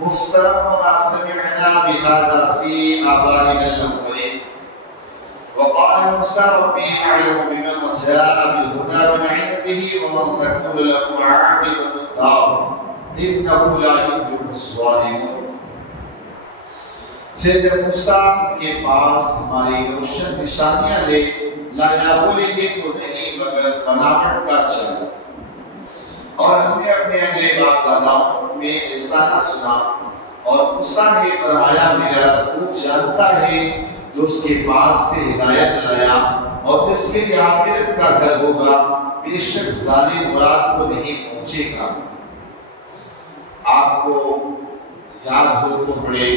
مفترا ما سمعنا بهذا في آبائنا الأولين وقال موسى ربي أعلم بمن جاء بالهدى من عنده ومن تكون له عاقبة الدار إنه لا يفلح الظالمون. پھر جب موسیٰ کے پاس ہماری روشن نشانیاں لے لایا، بولے گے تو نہیں مگر بناوٹ کا چل، اور ہم نے اپنے اگلے باپ داداؤں میں ایسا نہ سنا. اور موسیٰ نے فرمایا میرا خوب جانتا ہے جو اس کے پاس سے ہدایت لایا اور اس کے لیے آخرت کا گھر ہوگا، بے شک ظالم مراد کو نہیں پہنچے گا. آپ کو یاد ہو تو بڑے،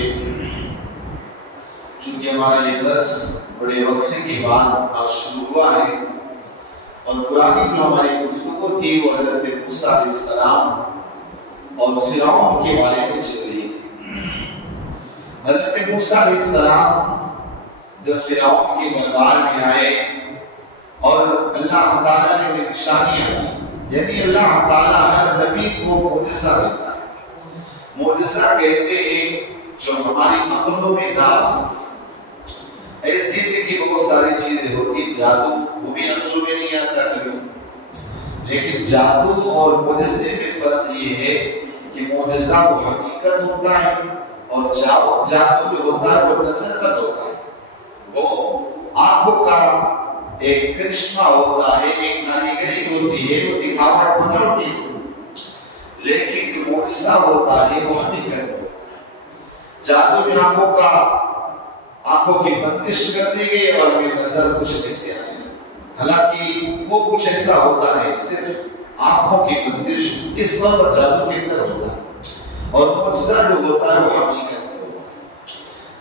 چونکہ ہمارا یہ درس بڑے وقفے کے بعد آج شروع ہوا ہے، اور پرانی جو ہماری گفتگو تھی وہ حضرت موسیٰ علیہ السلام اور فرعون کے بارے میں چل رہی تھی. حضرت موسیٰ علیہ السلام جب فرعون کے دربار میں آئے اور اللہ تعالیٰ نے انہیں نشانیاں دی، یعنی اللہ تعالیٰ ہر نبی کو معجزہ دیتا ہے. معجزہ کہتے ہیں جو ہماری عقلوں میں نہ آ سکتی. ایسی دیکھی بہت ساری چیزیں ہوتی، جادو وہ بھی عقلوں میں نہیں آتا کبھی، لیکن جادو اور معجزے میں فرق یہ ہے کہ معجزہ وہ حقیقت ہوتا ہے اور جادو جو ہوتا ہے وہ نصرت ہوتا ہے. وہ آنکھوں کا ایک کرشمہ ہوتا ہے، ایک کاریگری ہوتی ہے، وہ دکھاوٹ بناوٹی ہوتی ہے، لیکن جو معجزہ ہوتا ہے وہ حقیقت ہوتا ہے. جادو میں آنکھوں کی بندش کر دی گئی اور میں نظر کچھ ایسے آئی، حالانکہ وہ کچھ ایسا ہوتا ہے صرف آنکھوں کی بندش اس وقت جادو کے اندر ہوتا ہے، اور معجزہ جو ہوتا ہے وہ حقیقت میں ہوتا ہے.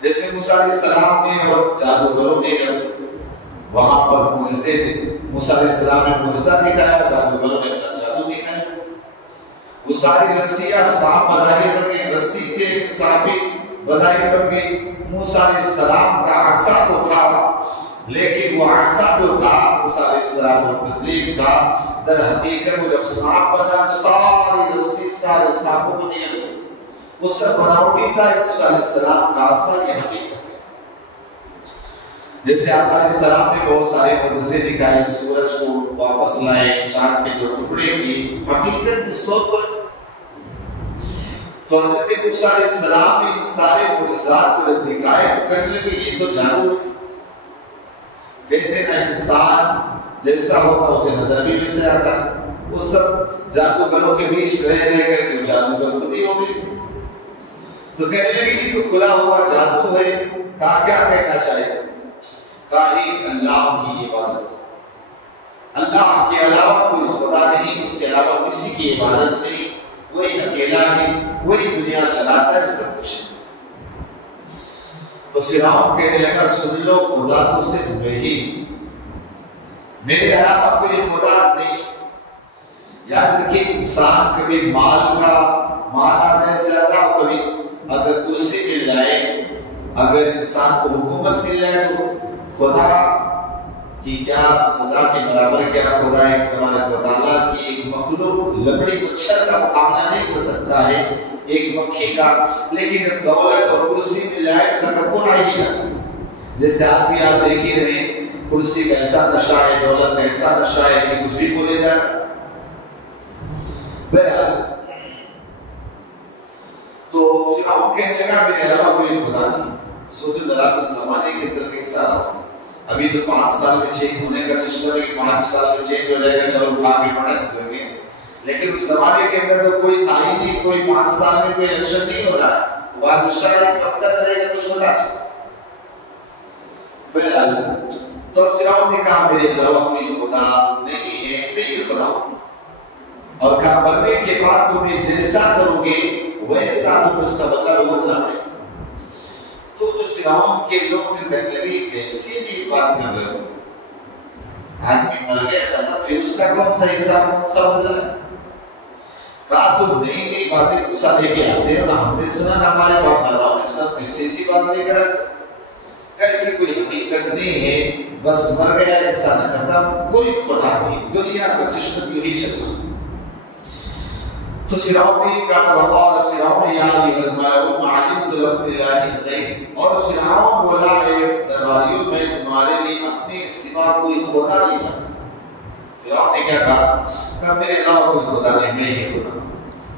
جیسے موسیٰ علیہ السلام نے اور جادوگروں نے وہاں پر معجزے تھے، موسیٰ علیہ السلام نے معجزہ دکھایا، جادوگروں نے اپنا جادو دکھایا. وہ ساری رسیاں سانپ بنائے پڑ گئے، رسی تھے سانپ بھی بنائے پڑ گئے. موسیٰ علیہ السلام کا عصا تو تھا، لیکن وہ عصا جو تھا موسیٰ علیہ السلام اور تسلیم کا، در حقیقت وہ جب سانپ بنا ساری رسی سارے سانپوں کو نکل گئی. وہ سب بناوٹی تھا موسیٰ علیہ السلام کا عصا کی حقیقت. جیسے آقا علیہ السلام نے بہت سارے معجزے دکھائے، سورج کو واپس لائے، چاند کے جو ٹکڑے کی حقیقت اس وقت. تو حضرت موسیٰ علیہ السلام نے ان سارے معجزات کو جب دکھائے تو کہنے لگے یہ تو جادو ہے. کہتے نا انسان جیسا ہوتا اسے نظر بھی ویسے آتا ہے. وہ سب جادوگروں کے بیچ رہ کر کے جادوگر تو نہیں ہو گئے. تو کہنے لگے یہ تو کھلا ہوا جادو ہے. کہا کیا کہنا چاہے؟ کہا ایک اللہ کی عبادت، اللہ کے علاوہ کوئی خدا نہیں، اس کے علاوہ کسی کی عبادت نہیں، وہی اکیلا ہے، وہی دنیا چلاتا ہے سب کچھ. تو فرعون کہنے لگا سن لو خدا تو صرف میں ہی، میرے علاوہ کوئی خدا نہیں. یاد رکھیے انسان کبھی مال آ جائے زیادہ، کبھی اگر کرسی مل جائے، اگر انسان کو حکومت مل جائے تو خدا کی کیا، خدا کے برابر کیا خدا ہے تبارک و تعالیٰ کی ایک مخلوق لکڑی مچھر کا مقابلہ نہیں کر سکتا ہے، ایک مکھی کا. لیکن دولت اور کرسی مل جائے تکبر آئے گی نا. جیسے آدمی آپ دیکھ ہی رہے، کرسی کا ایسا نشہ ہے، دولت کا ایسا نشہ ہے کہ کچھ بھی بولے جائے. بہرحال تو فرعون کہنے لگا میرے علاوہ کوئی خدا نہیں. سوچو ذرا اس زمانے کے اندر کیسا رہا. ابھی تو 5 سال میں چینج ہونے کا سسٹم ہے کہ 5 سال میں چینج ہو جائے گا، چلو اٹھا کے پڑھا دیں گے. لیکن اس زمانے کے اندر تو کوئی تھا ہی نہیں، کوئی 5 سال میں کوئی الیکشن نہیں ہو رہا. بادشاہ کب تک رہے گا کچھ ہوتا نہیں. بہرحال تو فرعون نے کہا میرے علاوہ کوئی خدا نہیں ہے، میں ہی خدا ہوں. اور کہا مرنے کے بعد تمہیں جیسا کرو گے ویسا تم اس کا بدلہ بھگتنا پڑے. تو فرعون کے لوگ کہنے لگے کیسی بھی بات کر رہے ہو، آدمی مر گیا تھا پھر اس کا کون سا حساب کون سا بدلہ ہے. کہا تم نئی نئی باتیں کچھ لے کے آتے ہو نا، ہم نے سنا نہ ہمارے باپ داداؤں نے سنا، ایسی سی بات لے کر ایسی کوئی حقیقت نہیں ہے، بس مر گیا انسان ختم، کوئی خدا نہیں، دنیا کا سسٹم یوں ہی چلتا. تو فرعون نے کہا وقال فرعون یا ایھا الملأ کیا کہا میرے علاوہ کوئی خدا نہیں، میں ہی خدا،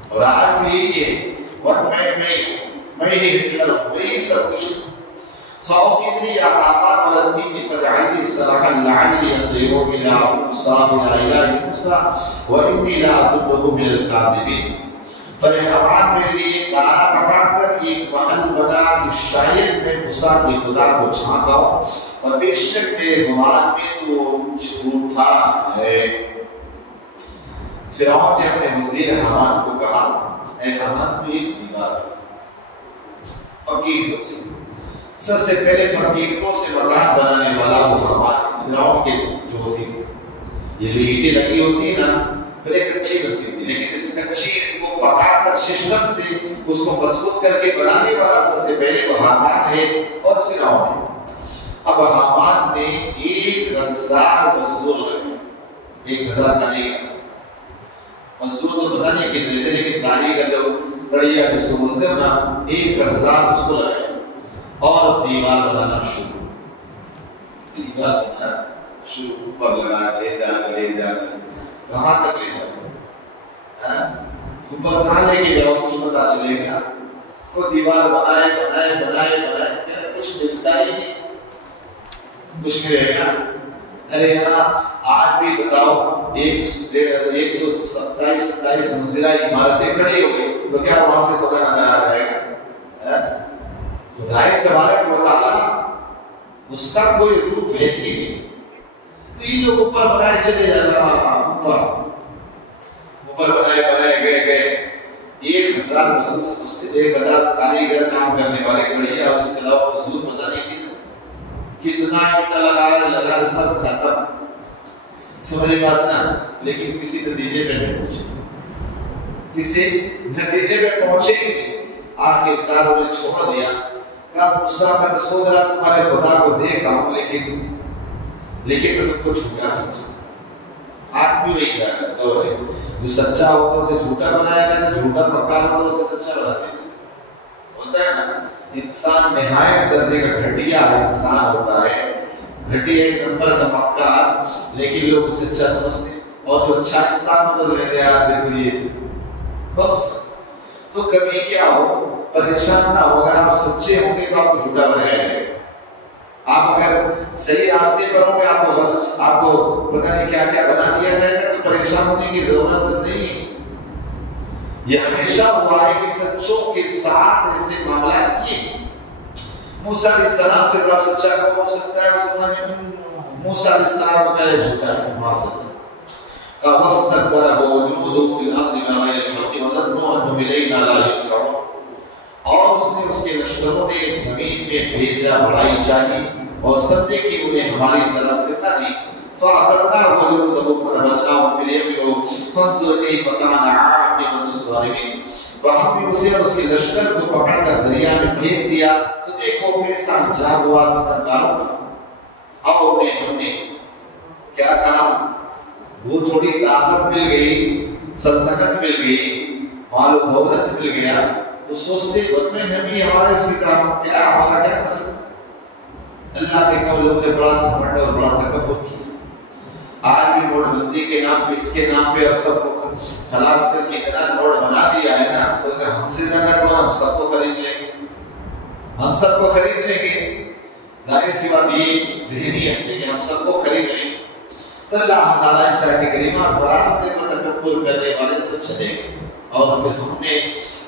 اور آج بھی یہی ہے، میں ہی ہٹلر ہوں، میں ہی سب کچھ ہوں۔ فَأَوْقِدْ لِي عَلَىٰ الدِّينِ فَاجْعَلْ لِي صَلَاحًا لَعَلِّي أَرْجِعُ إِلَىٰ مُوسَىٰ إِلَىٰ إِلَٰهِ مُوسَىٰ وَإِنِّي لَأَظُنُّهُ مِنَ الْكَاذِبِينَ۔ پر حمان میرے لیے تارا پکا کر ایک محل بنا کہ شاید میں موسیٰ کی خدا کو جھانکا ہوں، اور بے شک میرے گمان میں تو جھوٹا ہے۔ فرعون نے اپنے وزیر حمان کو کہا، اے حمان تو ایک دیوار ہے، پکیروں سے، سب سے پہلے پکیروں سے مکان بنانے والا وہ حمان، فرعون کے جو وزیر تھے۔ یہ جو اینٹیں لگی ہوتی ہیں نا، پہلے کچی بنتی تھی، لیکن اس کچی کو پکا کر سسٹم سے اس کو مضبوط کر کے بنانے والا سب سے پہلے وہ حامان ہے اور فرعون ہے۔ اب حامان نے 1000 مزدور لگے، 1000 کاریگر، مزدور تو پتہ نہیں کتنے تھے، لیکن کاریگر جو کڑیا جس کو بولتے ہو نا، 1000 اس کو لگے اور دیوار بنانا شروع، دیوار بنانا شروع، اوپر لگا لے جا کہاں تک لے جاؤ، اوپر کہاں لے کے جاؤ کچھ پتا چلے گا؟ تو دیوار بنائے کچھ ملتا ہی نہیں، کچھ بھی رہے گا۔ ارے یہاں آج بھی بتاؤ 127 منزلہ عمارتیں کھڑی ہو گئی تو کیا وہاں سے خدا نظر آ جائے گا؟ خدا تبارک و تعالیٰ اس کا کوئی روپ ہے ہی نہیں، تو یہ لوگ اوپر بنائے چلے جاتے ہیں، اوپر بنائے گئے 1000 کاریگر کام کرنے والے کڑیا، اور اس کے علاوہ مزدور پتہ نہیں کتنا اینٹا لگا سب ختم، سمجھ بات نا، لیکن کسی نتیجے پہ نہیں پہنچے، کسی نتیجے پہ پہنچے ہی آخرکار انہیں چھوڑ دیا۔ کہا موسیٰ میں سوچ رہا تمہارے خدا کو دیکھا ہوں، لیکن میں تم کو جھوٹا سمجھتا، آج بھی وہی دور ہے، جو سچا ہوتا اسے جھوٹا بنایا گیا، جو جھوٹا پکا ہوتا اسے سچا بنا دیتا، ہوتا ہے نا۔ انسان نہایت درجے کا گھٹیا انسان ہوتا ہے، گھٹیا ایک نمبر کا مکار، لیکن لوگ اسے اچھا سمجھتے ہیں، اور جو اچھا انسان ہوتا ہے کہتے ہیں یار دیکھو یہ بس۔ تو کبھی کیا ہو پریشان نہ ہو، اگر آپ سچے ہوں گے تو آپ کو جھوٹا بنایا جائے گا، آپ اگر صحیح راستے پر ہوں گے آپ کو پتہ نہیں کیا کیا بنا دیا جائے گا، تو پریشان ہونے کی ضرورت نہیں۔ یہ ہمیشہ ہوا ہے کہ سچوں کے ساتھ ایسے معاملات کیے۔ موسیٰ علیہ السلام سے بڑا سچا کون ہو سکتا ہے اس زمانے میں؟ موسیٰ علیہ السلام کا یہ جھوٹا ہے معاذ وَاسْتَكْبَرَ وَجُنُودُهُ فِي الْأَرْضِ بِغَيْرِ الْحَقِّ وَظَنُّوا أَنَّهُمْ إِلَيْنَا لَا يُرْجَعُونَ، اور اس نے اس کے لشکروں نے زمین میں بھیجا بڑائی چاہی اور سمجھے کہ انہیں ہماری طرف پھرنا نہیں، فَأَخَذْنَاهُ وَجُنُودَهُ فَنَبَذْنَاهُمْ فِي الْيَمِّ فَانظُرْ كَيْفَ كَانَ عَاقِبَةُ الظَّالِمِينَ۔ تو ہم نے اسے اور اس کے لشکر کو پکڑ کر دریا میں پھینک دیا، تو دیکھو کیسا انجام ہوا ستمکاروں کا۔ اور ہم نے کیا کہا، وہ تھوڑی طاقت مل گئی، سلطنت مل گئی، مال و دولت مل گیا، تو سوچتے میں نبی ہمارے سے کیا ہمارا کیا کر سکتا؟ اللہ کے قولوں نے بڑا گھمنڈ اور بڑا تکبر کیا۔ آج بھی نوٹ بندی کے نام پہ، اس کے نام پہ اور سب کو خلاص کر کے اتنا نوٹ بنا دیا ہے نا، سوچتے ہم سے زیادہ کون، ہم سب کو خرید لیں گے، ہم سب کو خرید لیں گے۔ ظاہر سی بات یہ ذہنیت ہے کہ ہم سب کو خرید لیں گے، تو اللہ تعالیٰ اس آیت کریمہ قرآن کو تکبر کرنے والے سے چلے گئے، اور پھر ہم نے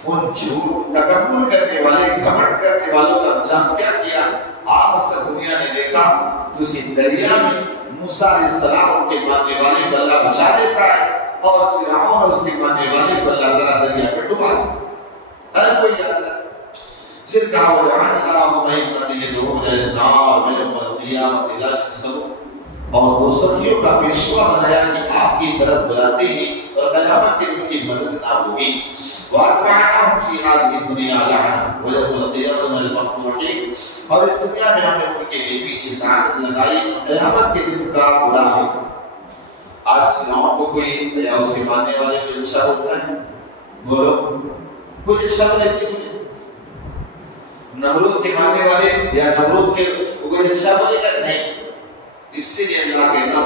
ان جھوٹ تکبر کرنے والے، گھمنڈ کرنے والوں کا انجام کیا کیا؟ آج تک دنیا نے دیکھا کہ اسی دریا میں موسیٰ علیہ السلام کے ماننے والے کو اللہ بچا دیتا ہے، اور فرعون اور اس کے ماننے والے کو اللہ تعالیٰ دریا میں ڈبا دیتا ہے۔ ہر کوئی جانتا ہے۔ پھر کہا وَجَعَلْنَاهُمْ أَئِمَّةً يَدْعُونَ إِلَى النَّارِ وَيَوْمَ الْقِيَامَةِ لَا يُنصَرُونَ، اور دو سخیوں کا پیشوا بنایا کہ آپ کی طرف بلاتے ہیں اور قیامت کے دن کی مدد نہ ہوگی۔ وَأَتْبَعْنَاهُمْ فِي هَذِهِ الدُّنْيَا لَعْنَةً وَيَوْمَ الْقِيَامَةِ مِنَ الْمَقْبُوحِينَ، اور اس دنیا میں ہم نے ان کے لیے پیچھے لعنت لگائی، قیامت کے دن کا برا ہے۔ آج فرعون کو کوئی یا اس کے ماننے والے کو اچھا ہوتا ہے؟ بولو، کوئی اچھا بولے؟ نمرود کے ماننے والے یا نمرود کے کوئی اچھا بولے گا؟ نہیں۔ اس سے یہ اللہ کہتا ہے